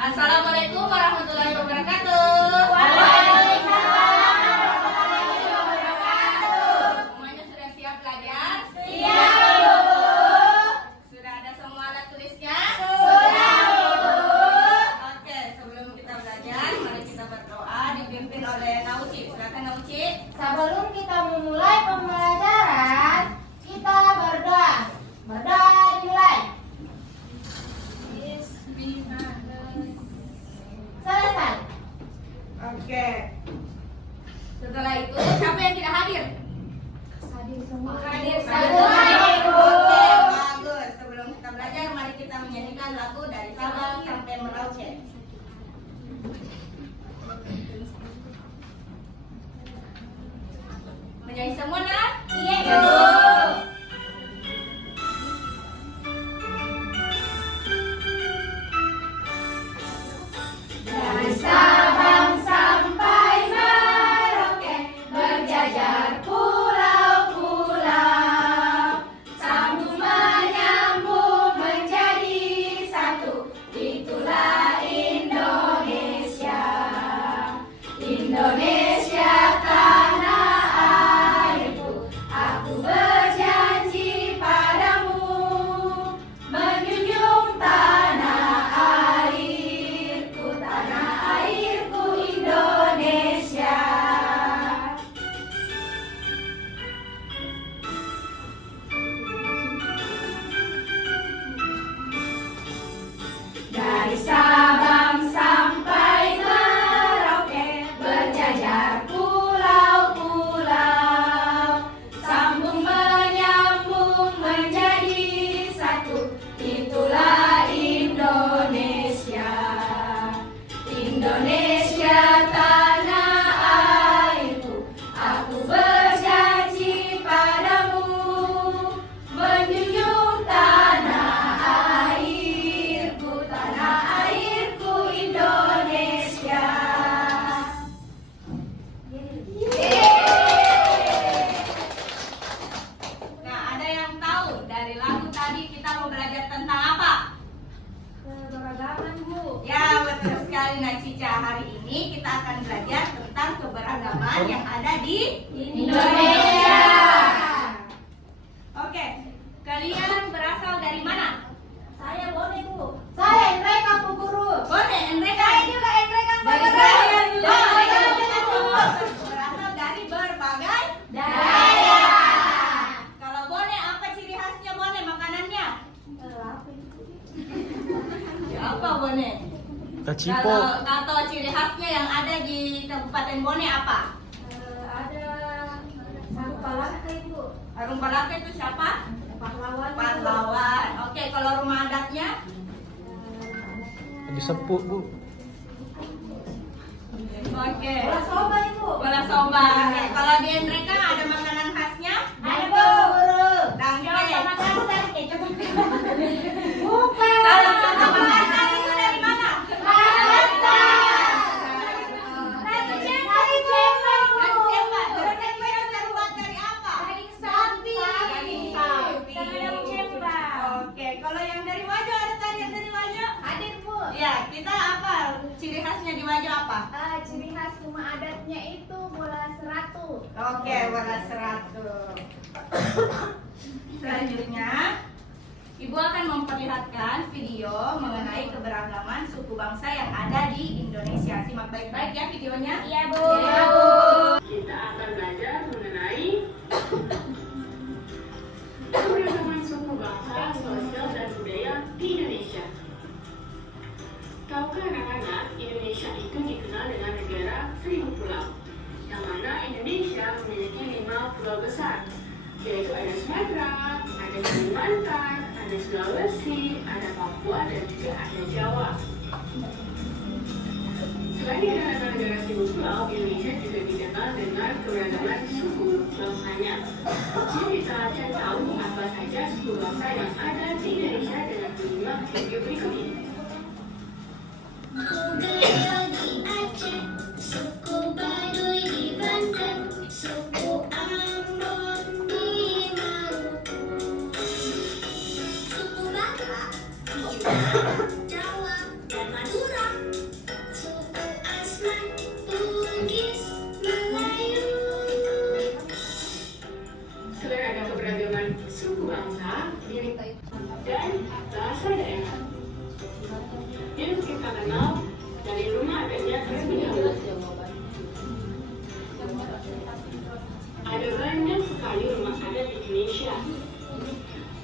Assalamualaikum warahmatullahi wabarakatuh. Waalaikumsalam warahmatullahi wabarakatuh. Semuanya sudah siap belajar? Siap, Bu. Sudah ada semua alat tulisnya? Sudah, Bu. Oke, sebelum kita belajar, mari kita berdoa dipimpin oleh Nauci. Silakan Nauci. Sebelum kita memulai pembelajaran, kita berdoa. Berdoa dimulai. Selesai. Oke. Setelah itu, siapa yang tidak hadir? Hadir semua. Hadir semua, Ibu. Oke, bagus. Sebelum kita belajar, mari kita menyanyikan lagu dari Sabang sampai Merauke. Menyanyi semua, nak? Iya, Ibu. Dari Sabang sampai Merauke, berjajar pulau-pulau, sambung menyambung menjadi satu, itulah Indonesia. Indonesia tanah airku, aku berjanji padamu, menjunjung tanah airku Indonesia. Dari Sabang sampai Merauke, berjajar pulau-pulau, sambung menyambung menjadi satu, itulah Indonesia. Indonesia tanah airku, aku berjanji padamu, menjunjung tanah airku Indonesia. Nah, ada yang tahu dari lagu tadi kita mau belajar tentang apa? Keberagaman, Bu. Ya, betul sekali Nak Cica. Hari ini kita akan belajar tentang keberagaman yang ada di Indonesia. Oke, kalian berasal dari mana? Saya Bone, Bu. Saya Enreka, Bu Guru. Bone, Enreka. Saya juga Enreka, Bu Dari Guru. saya juga. Oh, iya, iya, Bu. Berasal dari berbagai Daerah. Kalau Bone, apa ciri khasnya Bone makanannya? Ya, apa Bone? Kacipo. Kalau ciri khasnya yang ada di Kabupaten Bone apa? Ada Sang Palaka, Bu. Arung Palaka itu siapa? Pahlawan. Pahlawan. Oke, kalau rumah adatnya? Disepuk, Bu. Oke. Bola soba, Ibu. Bola soba. Oke, kalau di mereka ada makanan khasnya? Ada, Bu Guru. Dangke. Makassar, kecap. Bukan. Kalau contoh Makassar itu dari mana? Makassar. Nasi cempa, Ibu. Nasi cempa. Nasi cempa itu terbuat dari apa? Daging sapi. Daging sapi. Sama daun cempa. Oke, kalau yang dari Wajo ada tadi yang dari Wajo? Ada, Bu. Ya, kita apa? Ciri khasnya di Wajo apa? Ciri khas rumah adatnya itu bola seratu. Oke, bola seratu. Selanjutnya, Ibu akan memperlihatkan video mengenai keberagaman suku bangsa yang ada di Indonesia. Simak baik-baik ya videonya. Iya, Bu. Iya, Bu. Kita akan belajar mengenai keberagaman suku bangsa, sosial, dan budaya di Indonesia. Tahukah anak-anak, Indonesia itu dikenal dengan negara 1000 pulau, yang mana Indonesia memiliki 5 pulau besar, yaitu ada Sumatera, ada Kalimantan, ada Sulawesi, ada Papua, dan juga ada Jawa. Selain dikenal negara 1000 pulau, Indonesia juga dikenal dengan keberagaman suku bangsanya. Jadi kita cari tahu apa saja suku bangsa yang ada di Indonesia dengan menyimak video berikut ini. Budaya di Aceh, suku Baduy di Banten, suku Ambon di Maluku, suku Batak di Jawa dan Madura. kita kenal dari rumah adanya terlebih dahulu. Ada banyak sekali rumah adat di Indonesia.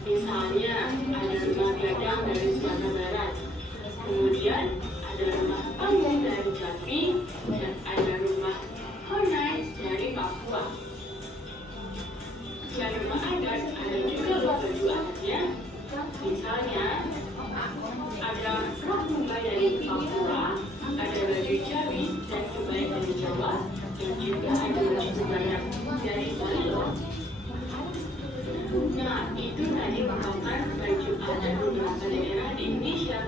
Misalnya ada rumah Gadang dari Sumatera Barat, kemudian ada rumah Panggung dari Jambi, dan ada rumah Honai dari Papua. Selain rumah adat, ada juga loh baju adatnya. Misalnya ada rok Mumbai dari Papua, ada baju Jawi dan kebaya dari Jawa, dan juga ada baju kebaya dari Bali loh. Nah, itu tadi merupakan baju adat beberapa daerah di Indonesia.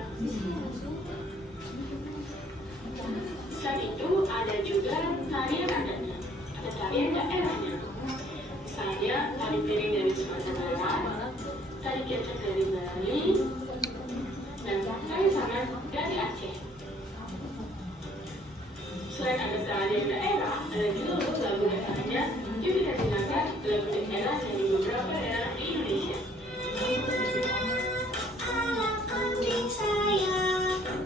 Selain itu, ada juga tarian adatnya, ada tarian daerahnya. Misalnya, tari piring dari Sumatera Barat, tari kecak dari Bali, dan tari sangat dari Aceh. Selain ada tarian daerah, ada juga lagu daerahnya juga digunakan lagu daerah dari beberapa daerah di Indonesia. Anak kambing saya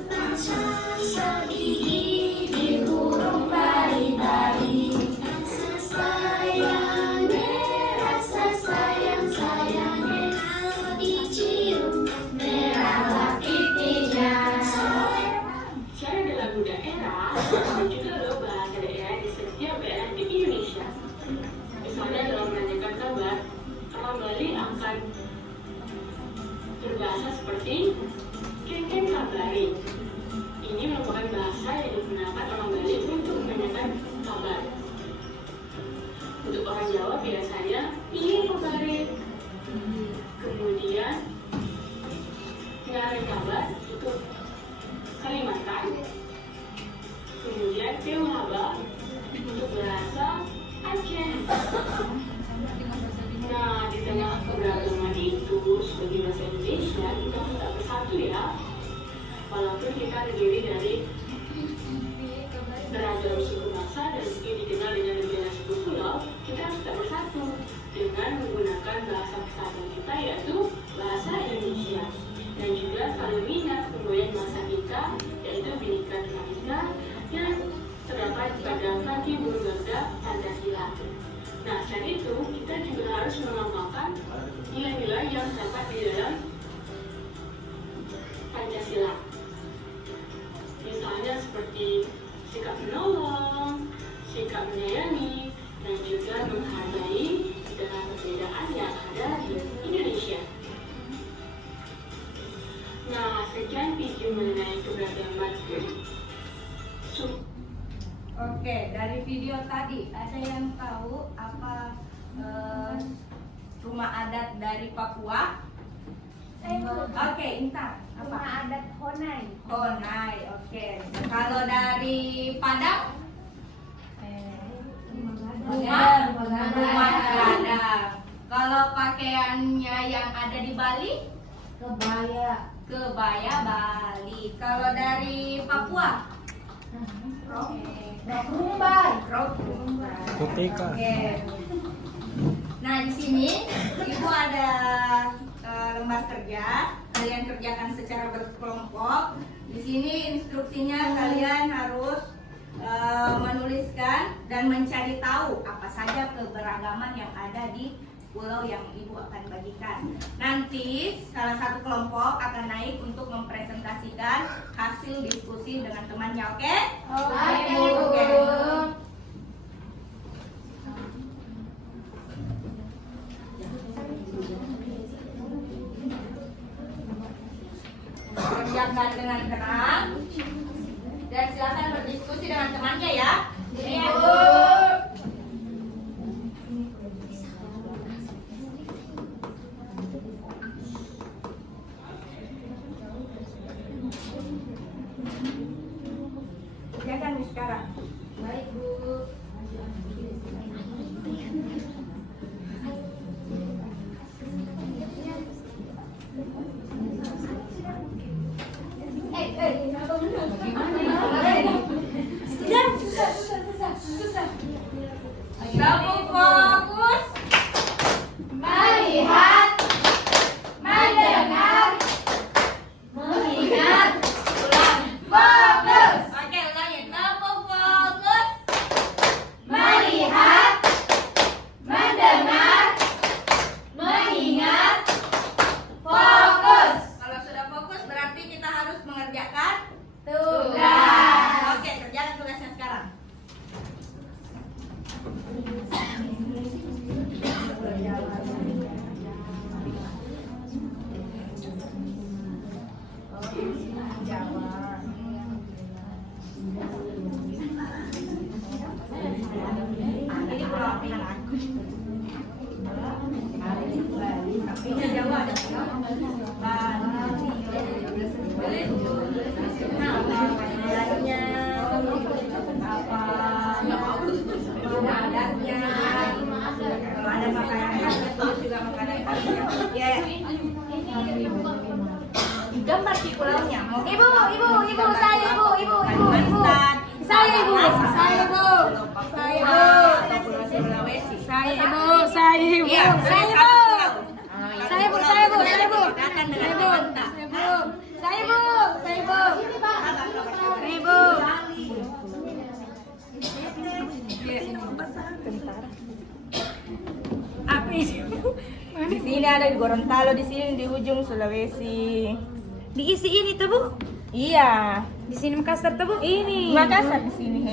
bangsa sedih di burung bari-bari. Rasa sayang kalau dicium merahlah pipinya. Secara ada lagu daerah, ada juga loh bahasa daerah di setiap daerah di Indonesia. Misalnya dalam menanyakan kabar, orang Bali akan berbahasa seperti Kengkeng kabari. Ini merupakan bahasa yang digunakan orang Bali untuk menanyakan kabar. Untuk orang Jawa biasanya piye kabare. Kemudian ngarep kabar itu Kalimantan. Kemudian Teuhaba untuk bahasa Aceh. Nah, di tengah keberagaman itu, sebagai bahasa Indonesia, kita tetap bersatu ya. Walaupun kita terdiri dari beragam suku bangsa dan meski dikenal dengan negara suku pulau, kita harus tetap bersatu dengan menggunakan bahasa kesatuan kita, yaitu bahasa Indonesia. Dan juga saling minat penggoyang bahasa kita, yaitu Bhinneka Tunggal Ika, yang terdapat pada kaki burung Garuda Pancasila. Nah, selain itu, kita juga harus mengamalkan nilai-nilai yang terdapat di dalam Pancasila. Misalnya seperti sikap menolong, sikap menyayangi, dan juga menghargai dengan perbedaan yang ada di Indonesia. Nah, sekian video mengenai keberagaman suku. Oke, dari video tadi ada yang tahu apa rumah adat dari Papua? Oke, Intan. Rumah Apa? adat Honai. Honai. Oke. Kalau dari Padang? Rumah Gadang. Kalau pakaiannya yang ada di Bali? Kebaya Bali. Kalau dari Papua? Rumbai. Koteka. Oke. Nah, di sini Ibu ada lembar kerja. Kalian kerjakan secara berkelompok. Di sini instruksinya kalian harus menuliskan dan mencari tahu apa saja keberagaman yang ada di pulau yang Ibu akan bagikan. Nanti salah satu kelompok akan naik untuk mempresentasikan hasil diskusi dengan temannya, oke? Oke. Kerjakan dengan tenang dan silakan berdiskusi dengan temannya ya. Ibu. Kerjakan sekarang. Baik, Bu. Kamu fokus, melihat, mendengar, mengingat, ulang. mengerjakan Tugas. Oke, kerjakan tugasnya sekarang. Ini pulau apa yang aku? Ini Jawa ada adatnya, kalau ada makanan terus juga makanan ya. Gambar di pulaunya. Ibu, saya ibu. Kalimantan, Saya ibu. Saya ibu. atau Pulau Sulawesi. Saya ibu. Saya ibu. Iya, Saya satu ibu. pulau. Saya ibu. Saya ibu. Saya ibu. Bedakan dengan Kalimantan. Saya ibu. Saya ibu. Saya ibu. Apa ini? Di sini ada di Gorontalo, di sini di ujung Sulawesi. Diisi ini tuh bu. Iya, Di sini Makassar tuh bu. ini Makassar di sini.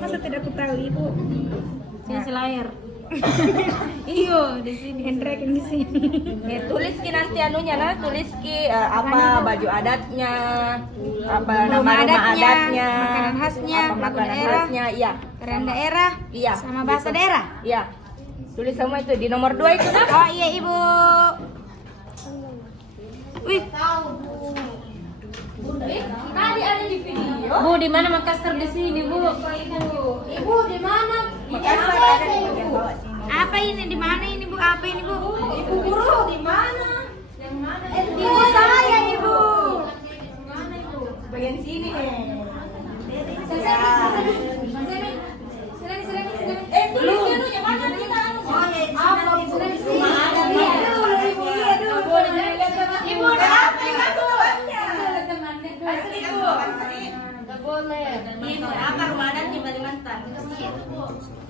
Masa tidak aku tahu ibu. Sini Selayar. Iyo, di sini. Hendrek yang di sini. Tulis ki nanti anunya nah, tulis ki apa baju adatnya, apa nama adatnya, makanan khasnya, apa lagu makanan daerah. khasnya, iya. Keren daerah. Iya. Sama bahasa daerah. Iya. Tulis semua itu di nomor 2 itu nah. Oh iya ibu. Wih. Tadi ada di video. Bu di mana Makassar di sini bu? Ibu di mana? Makassar ada di bagian bawah sini. Apa ini di mana ini bu? Apa ini bu? Ibu guru di mana? Yang mana? Ibu saya ibu. Bagian sini nih. Tulis anunya mana kita anu? Oh ya, apa rumah ada nih. Ibu ada apa yang keluarnya? Asli ibu, asli. Enggak boleh. Ibu apa rumah adat di Kalimantan?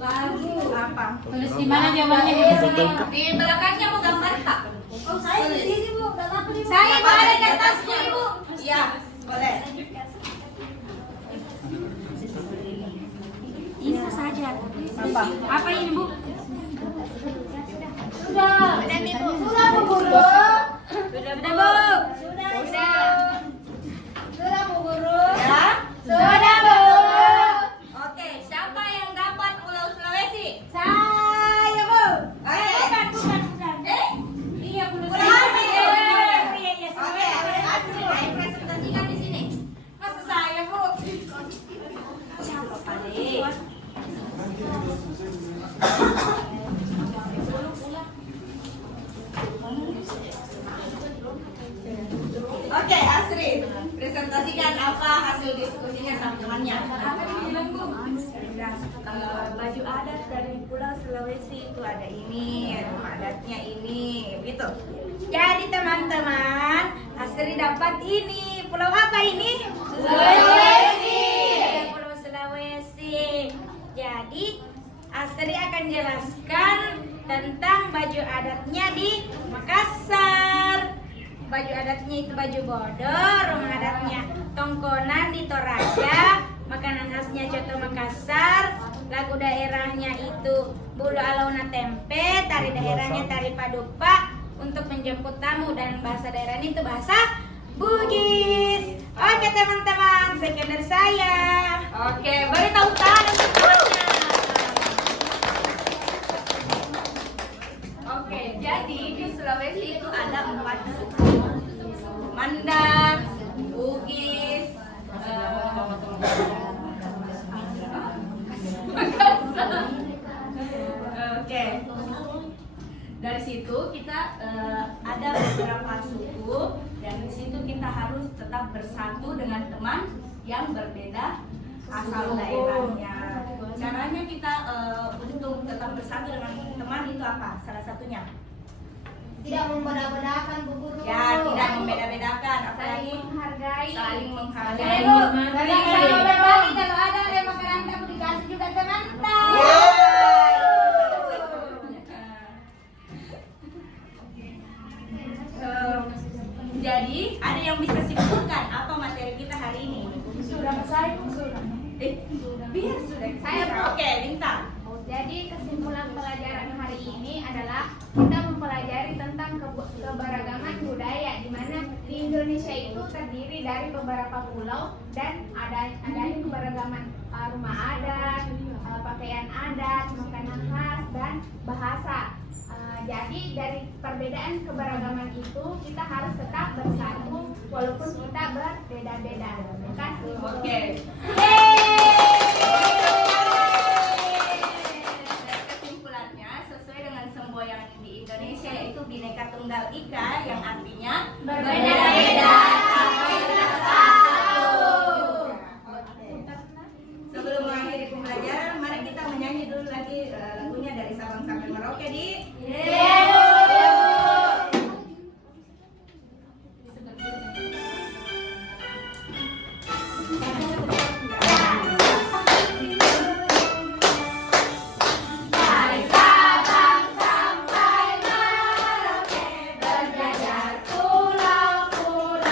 Lalu apa? Tulis di mana jawabannya di sini? Di belakangnya mau gambar tak? Oh saya di sini bu, kenapa di Saya ibu ada di atasnya ibu. Iya, boleh. Ini saja. Apa? Apa ini bu? Sudah. Sudah ibu. Sudah bu guru. Sudah bu. Sudah. Sudah bu guru. Ya. Sudah bu. Oke, siapa yang dapat Pulau Sulawesi? Saya bu. Bukan. Iya Pulau Sulawesi. Iya. Oke, asli. Ayo presentasikan di sini. Masa saya bu? Siapa Pade? Oke, Asri, presentasikan apa hasil diskusinya sama temannya. Apa yang bilang bu? Baju adat dari Pulau Sulawesi itu ada ini, rumah adatnya ini, gitu. Jadi teman-teman, Asri dapat ini. Pulau apa ini? Sulawesi. Pulau Sulawesi. Jadi Asri akan jelaskan tentang baju adatnya di Makassar. Baju adatnya itu baju bodor, rumah adatnya tongkonan di Toraja, makanan khasnya coto Makassar, lagu daerahnya itu bulu alauna tempe, tari daerahnya tari padupa untuk menjemput tamu, dan bahasa daerahnya itu bahasa Bugis. Oke teman-teman, sekian dari saya. Oke, beri tepuk tangan untuk temannya. Oke, jadi di Sulawesi itu ada 4 suku. Mandar, Bugis, Oke. Dari situ kita ada beberapa suku, dan di situ kita harus tetap bersatu dengan teman yang berbeda asal daerahnya. Caranya kita untuk tetap bersatu dengan teman itu apa? Salah satunya? Tidak membeda-bedakan Bu Guru. Ya, tidak membeda-bedakan, apalagi Menghargai. saling menghargai. Saling berbagi, kalau ada makanan kamu dikasih juga teman-teman. Ya. Jadi ada yang bisa simpulkan apa materi kita Selesai sudah. Biar sudah. Saya, Bu. Oke, Lintang. Jadi kesimpulan pelajaran hari ini adalah kita mempelajari tentang keberagaman budaya, di mana di Indonesia itu terdiri dari beberapa pulau dan ada keberagaman rumah adat, pakaian adat, makanan khas dan bahasa. Jadi dari perbedaan keberagaman itu kita harus tetap bersatu walaupun kita berbeda-beda. Terima kasih. Oke. Kesimpulannya sesuai dengan semboyan di Indonesia yaitu Bhinneka Tunggal Ika yang artinya Berbeda-beda tapi tetap satu. Sebelum mengakhiri pembelajaran, mari kita menyanyi dulu lagi lagunya dari Sabang sampai Merauke di. Dari Sabang sampai Merauke berjajar pulau-pulau,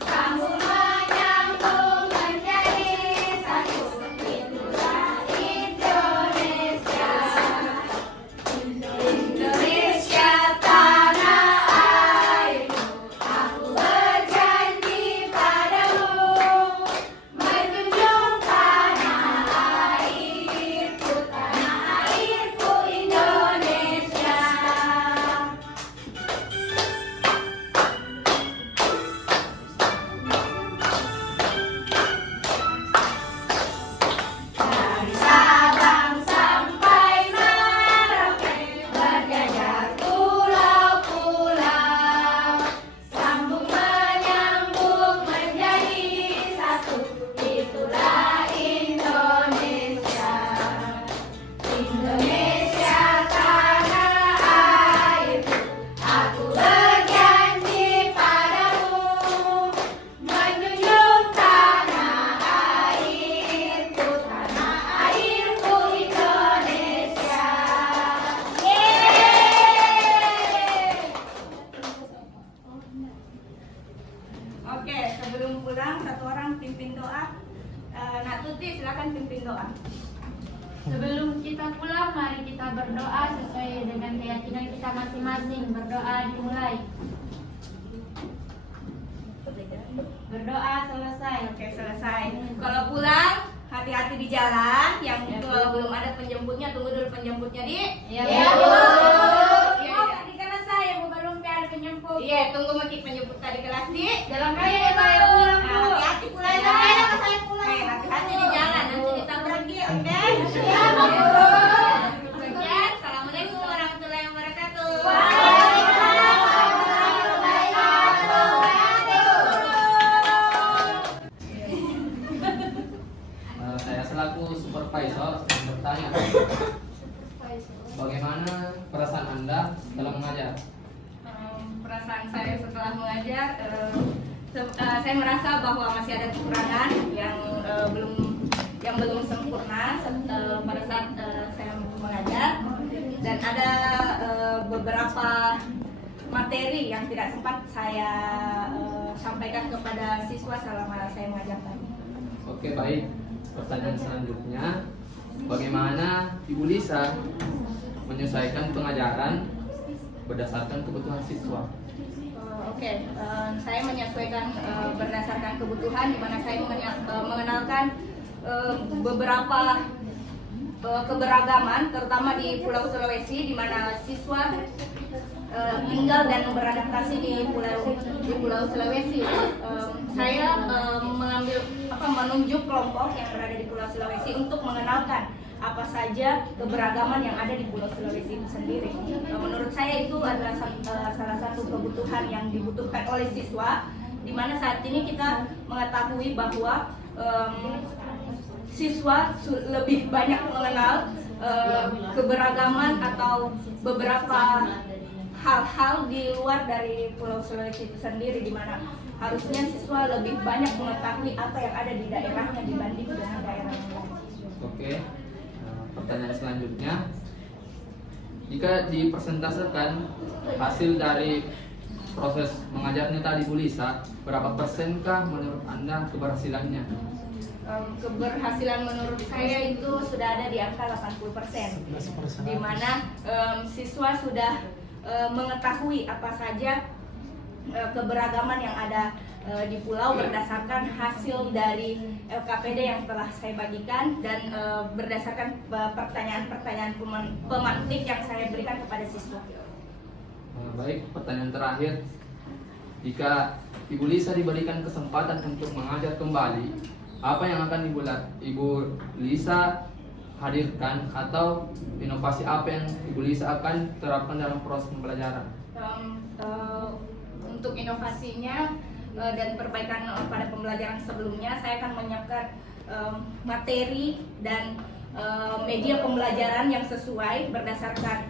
sambung menyambung menjadi satu, itulah Indonesia. Indonesia tanah airku, aku berjanji padamu, menjunjung tanah airku Indonesia. Dari Sabang sampai Merauke berjajar pulau-pulau, sambung menyambung menjadi satu, itulah Indonesia. Indonesia tanah airku, aku berjanji padamu, menjunjung tanah airku Indonesia. Oke, sebelum pulang satu orang pimpin doa. Nak Tuti silakan pimpin doa. Sebelum kita pulang, mari kita berdoa sesuai dengan keyakinan kita masing-masing. Berdoa dimulai. Berdoa selesai. Oke, selesai. Kalau pulang hati-hati di jalan. Yang belum ada penjemputnya tunggu dulu penjemputnya di. Ya, Iya, Bu. Bu. Oh, di kelas saya Bu belum ada penjemput. Iya, tunggu makin penjemput tadi kelas di. Jalan Ayo, kaki saya Bu. pulang, Bu. Nah, hati-hati pulang ya. Saya pulang. Hati-hati di jalan nanti ditabrak dia, oke? Iya, Bu. Sekian, assalamualaikum warahmatullahi wabarakatuh. Saya selaku supervisor bertanya, bagaimana perasaan Anda setelah mengajar? Perasaan saya setelah mengajar, saya merasa bahwa masih ada kekurangan yang belum sempurna pada saat saya mengajar, dan ada beberapa materi yang tidak sempat saya sampaikan kepada siswa selama saya mengajarkan. Oke, baik. Pertanyaan selanjutnya, bagaimana Ibu Lisa menyesuaikan pengajaran berdasarkan kebutuhan siswa? Oke, saya menyesuaikan berdasarkan kebutuhan, di mana saya mengenalkan beberapa keberagaman, terutama di Pulau Sulawesi, di mana siswa tinggal dan beradaptasi di Pulau Sulawesi. Saya menunjuk kelompok yang berada di Pulau Sulawesi untuk mengenalkan apa saja keberagaman yang ada di Pulau Sulawesi itu sendiri. Menurut saya itu adalah salah satu kebutuhan yang dibutuhkan oleh siswa, di mana saat ini kita mengetahui bahwa siswa lebih banyak mengenal keberagaman atau beberapa hal-hal di luar dari Pulau Sulawesi itu sendiri, di mana harusnya siswa lebih banyak mengetahui apa yang ada di daerahnya dibanding dengan daerah yang lain. Oke, pertanyaan selanjutnya, jika dipresentasekan hasil dari proses mengajarnya tadi Bu Lisa, berapa persenkah menurut Anda keberhasilannya? Keberhasilan menurut saya itu sudah ada di angka 80%, di mana siswa sudah mengetahui apa saja keberagaman yang ada di pulau berdasarkan hasil dari LKPD yang telah saya bagikan dan berdasarkan pertanyaan-pertanyaan pemantik yang saya berikan kepada siswa. Baik, pertanyaan terakhir. Jika Ibu Lisa diberikan kesempatan untuk mengajar kembali, apa yang akan Ibu Lisa hadirkan atau inovasi apa yang Ibu Lisa akan terapkan dalam proses pembelajaran? Untuk inovasinya dan perbaikan pada pembelajaran sebelumnya, saya akan menyiapkan materi dan media pembelajaran yang sesuai berdasarkan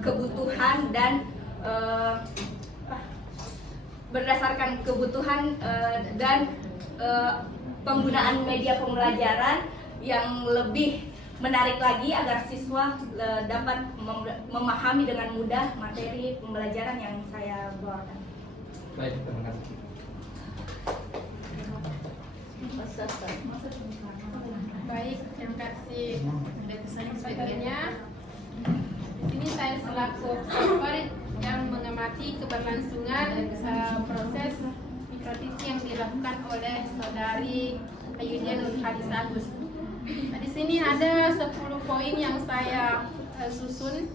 kebutuhan dan penggunaan media pembelajaran yang lebih menarik lagi agar siswa dapat memahami dengan mudah materi pembelajaran yang saya bawakan. Baik, terima kasih. Baik, terima kasih atas sampaikannya. Di sini saya selaku favorit yang mengamati keberlangsungan proses mikrotisi yang dilakukan oleh saudari Ayudya Nur Hadis Agus. Nah, di sini ada 10 poin yang saya susun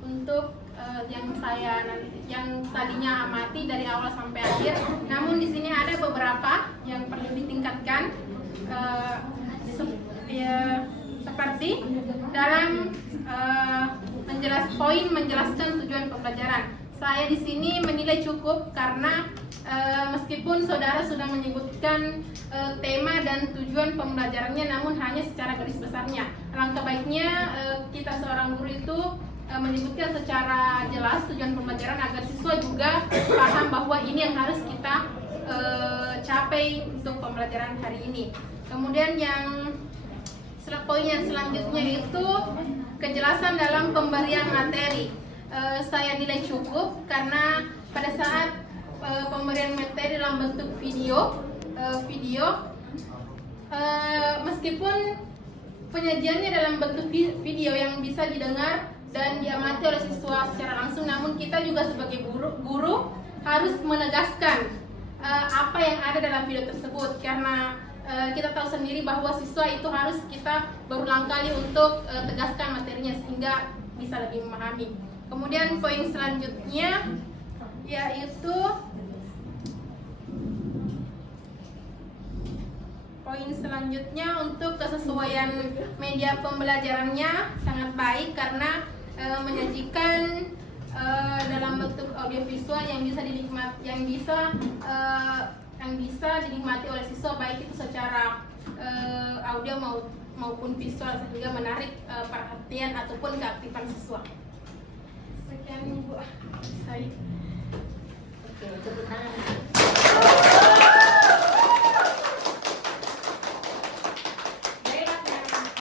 untuk yang tadinya amati dari awal sampai akhir. Namun di sini ada beberapa yang perlu ditingkatkan, seperti dalam menjelaskan tujuan pembelajaran. Saya di sini menilai cukup karena meskipun saudara sudah menyebutkan tema dan tujuan pembelajarannya, namun hanya secara garis besarnya. Alangkah baiknya kita seorang guru itu menyebutkan secara jelas tujuan pembelajaran agar siswa juga paham bahwa ini yang harus kita capai untuk pembelajaran hari ini. Kemudian poin yang selanjutnya itu kejelasan dalam pemberian materi. Saya nilai cukup karena pada saat pemberian materi dalam bentuk video, meskipun penyajiannya dalam bentuk video yang bisa didengar dan diamati oleh siswa secara langsung, namun kita juga sebagai guru harus menegaskan apa yang ada dalam video tersebut, karena kita tahu sendiri bahwa siswa itu harus kita berulang kali untuk tegaskan materinya sehingga bisa lebih memahami. Kemudian poin selanjutnya yaitu untuk kesesuaian media pembelajarannya sangat baik karena menyajikan dalam bentuk audiovisual yang bisa dinikmati oleh siswa, baik itu secara audio maupun visual, sehingga menarik perhatian ataupun keaktifan siswa. Sekian Bu. Saya. Oke, tepuk tangan.